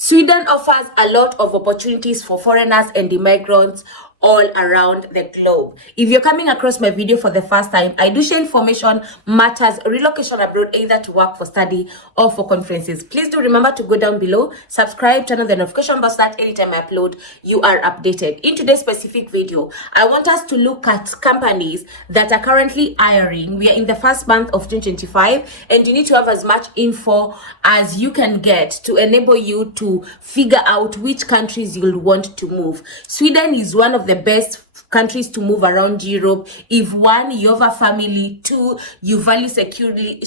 Sweden offers a lot of opportunities for foreigners and immigrants all around the globe. If you're coming across my video for the first time, I do share information matters relocation abroad, either to work, for study, or for conferences. Please do remember to go down below, subscribe, turn on the notification bell so that anytime I upload, you are updated. In today's specific video, I want us to look at companies that are currently hiring. We are in the first month of 2025, and you need to have as much info as you can get to enable you to figure out which countries you'll want to move. Sweden is one of the best countries to move around Europe. If one, you have a family; two, you value security,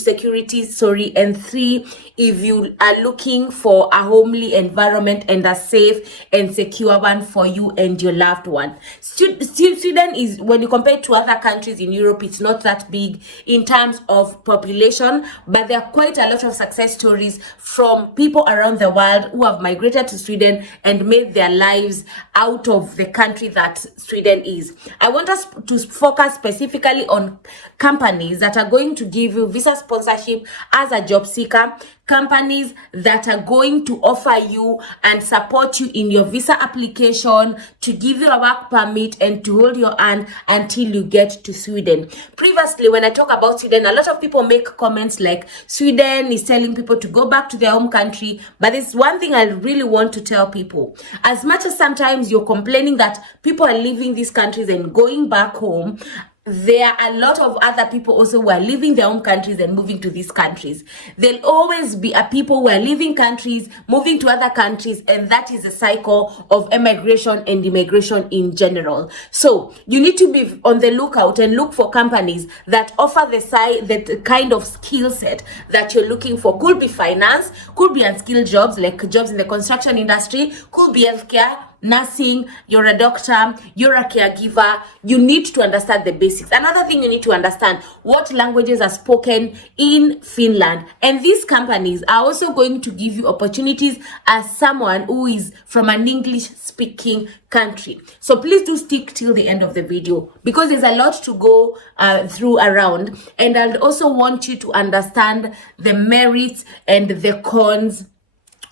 and three, if you are looking for a homely environment and a safe and secure one for you and your loved one. Sweden is, when you compare it to other countries in Europe, it's not that big in terms of population, but there are quite a lot of success stories from people around the world who have migrated to Sweden and made their lives out of the country that Sweden is. I want us to focus specifically on companies that are going to give you visa sponsorship as a job seeker, companies that are going to offer you and support you in your visa application, to give you a work permit and to hold your hand until you get to Sweden. Previously, when I talk about Sweden, a lot of people make comments like Sweden is telling people to go back to their home country. But there's one thing I really want to tell people. As much as sometimes you're complaining that people are leaving these countries and going back home, there are a lot of other people also who are leaving their own countries and moving to these countries. There'll always be a people who are leaving countries, moving to other countries, and that is a cycle of immigration and immigration in general. So you need to be on the lookout and look for companies that offer the kind of skill set that you're looking for. Could be finance, could be unskilled jobs like jobs in the construction industry, could be healthcare, nursing. You're a doctor, you're a caregiver. You need to understand the basics. Another thing you need to understand, what languages are spoken in Finland. And these companies are also going to give you opportunities as someone who is from an English speaking country. So please do stick till the end of the video, because there's a lot to go through around, and I'll also want you to understand the merits and the cons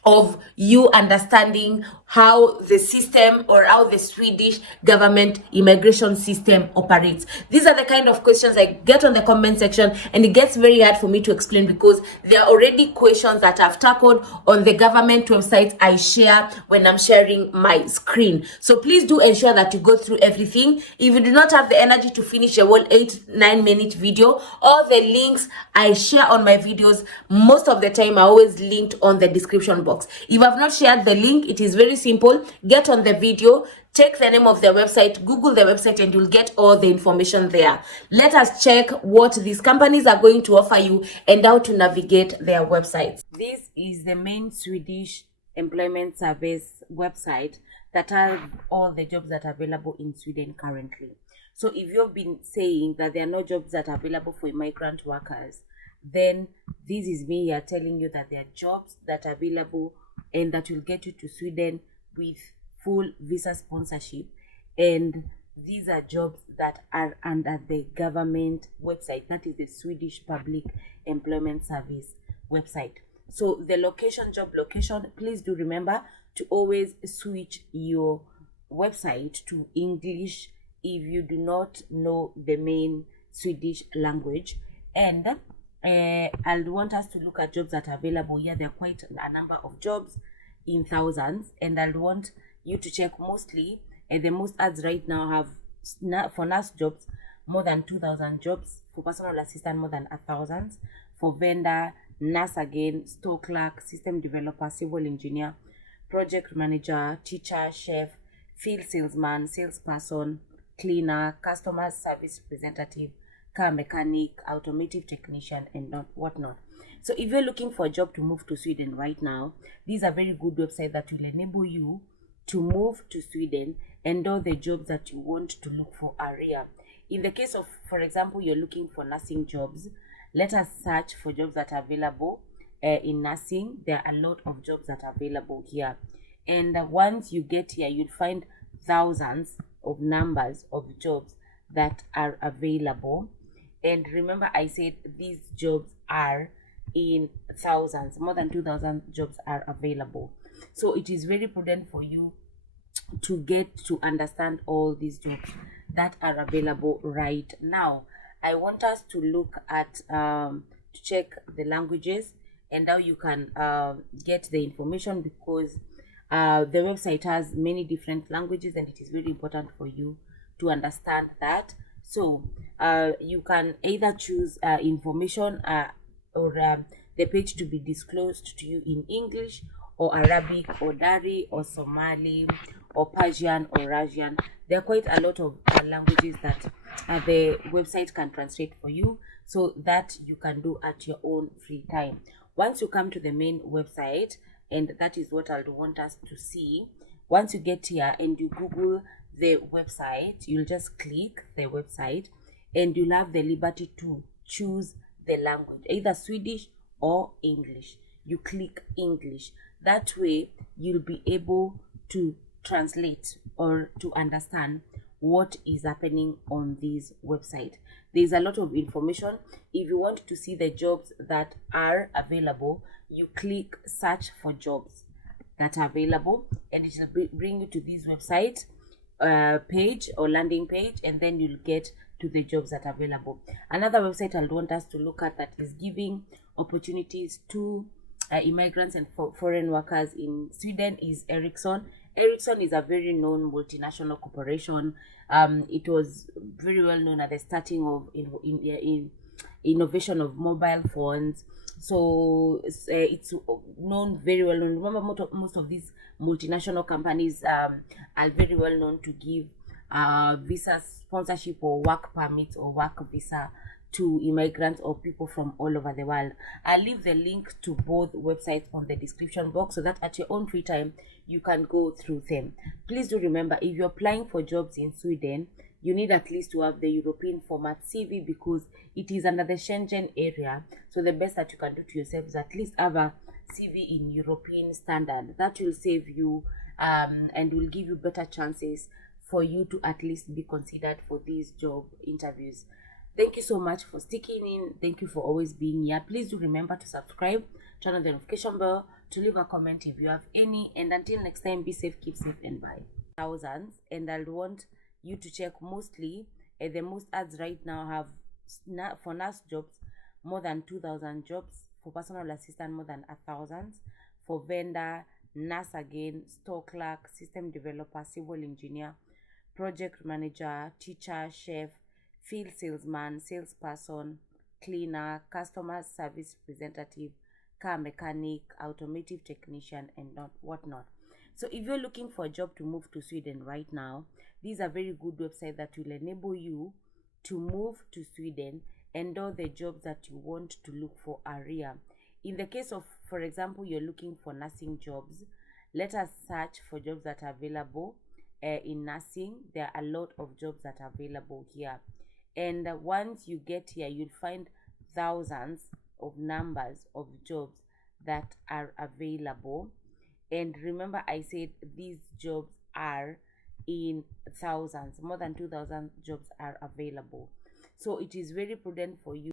of you understanding how the system, or how the Swedish government immigration system operates. These are the kind of questions I get on the comment section, and it gets very hard for me to explain because there are already questions that I've tackled on the government websites I share when I'm sharing my screen. So please do ensure that you go through everything. If you do not have the energy to finish a whole 8-9 minute video, all the links I share on my videos, most of the time are always linked on the description box. If I've not shared the link, it is very simple. Get on the video, take the name of their website, Google the website, and you'll get all the information there. Let us check what these companies are going to offer you and how to navigate their websites. This is the main Swedish employment service website that has all the jobs that are available in Sweden currently. So if you've been saying that there are no jobs that are available for immigrant workers, then this is me here telling you that there are jobs that are available and that will get you to Sweden with full visa sponsorship. And these are jobs that are under the government website, that is the Swedish Public Employment Service website. So the job location, please do remember to always switch your website to English if you do not know the main Swedish language. And I'll want us to look at jobs that are available here. There are quite a number of jobs in thousands, and I'll want you to check mostly. The most ads right now have for nurse jobs more than 2,000 jobs, for personal assistant more than 1,000, for vendor, nurse again, store clerk, system developer, civil engineer, project manager, teacher, chef, field salesman, salesperson, cleaner, customer service representative, car mechanic, automotive technician, and whatnot. So if you're looking for a job to move to Sweden right now, these are very good websites that will enable you to move to Sweden, and all the jobs that you want to look for are here. In the case of, for example, you're looking for nursing jobs, let us search for jobs that are available in nursing. There are a lot of jobs that are available here. And once you get here, you'll find thousands of numbers of jobs that are available. And remember, I said these jobs are in thousands, more than 2,000 jobs are available. So it is very prudent for you to get to understand all these jobs that are available right now. I want us to look at to check the languages and how you can get the information, because the website has many different languages and it is very important for you to understand that. So you can either choose information or the page to be disclosed to you in English or Arabic or Dari or Somali or Persian or Russian. There are quite a lot of languages that the website can translate for you, so that you can do at your own free time. Once you come to the main website, and that is what I'll want us to see. Once you get here and you Google the website, you'll just click the website and you'll have the liberty to choose the language, either Swedish or English. You click English. That way you'll be able to translate or to understand what is happening on this website. There's a lot of information. If you want to see the jobs that are available, you click search for jobs that are available and it will bring you to this website page or landing page, and then you'll get to the jobs that are available. Another website I'll want us to look at that is giving opportunities to immigrants and foreign workers in Sweden is Ericsson. Ericsson is a very known multinational corporation. It was very well known at the starting of in innovation of mobile phones. So it's known, very well known. Remember, most of these multinational companies are very well known to give visa sponsorship or work permits or work visa to immigrants or people from all over the world. I'll leave the link to both websites on the description box so that at your own free time you can go through them. Please do remember, if you're applying for jobs in Sweden, you need at least to have the European format CV, because it is under the Schengen area. So the best that you can do to yourself is at least have a CV in European standard. That will save you and will give you better chances for you to at least be considered for these job interviews. Thank you so much for sticking in. Thank you for always being here. Please do remember to subscribe, turn on the notification bell, to leave a comment if you have any. And until next time, be safe, keep safe, and bye. Thousands, and I'll want you to check mostly the most ads right now have for nurse jobs more than 2,000 jobs, for personal assistant more than 1,000, for vendor, nurse again, store clerk, system developer, civil engineer, project manager, teacher, chef, field salesman, salesperson, cleaner, customer service representative, car mechanic, automotive technician, and whatnot. So if you're looking for a job to move to Sweden right now, these are very good websites that will enable you to move to Sweden and all the jobs that you want to look for area. In the case of, for example, you're looking for nursing jobs, let us search for jobs that are available in nursing. There are a lot of jobs that are available here. And once you get here, you'll find thousands of numbers of jobs that are available. And remember, I said these jobs are in thousands. More than 2,000 jobs are available. So it is very prudent for you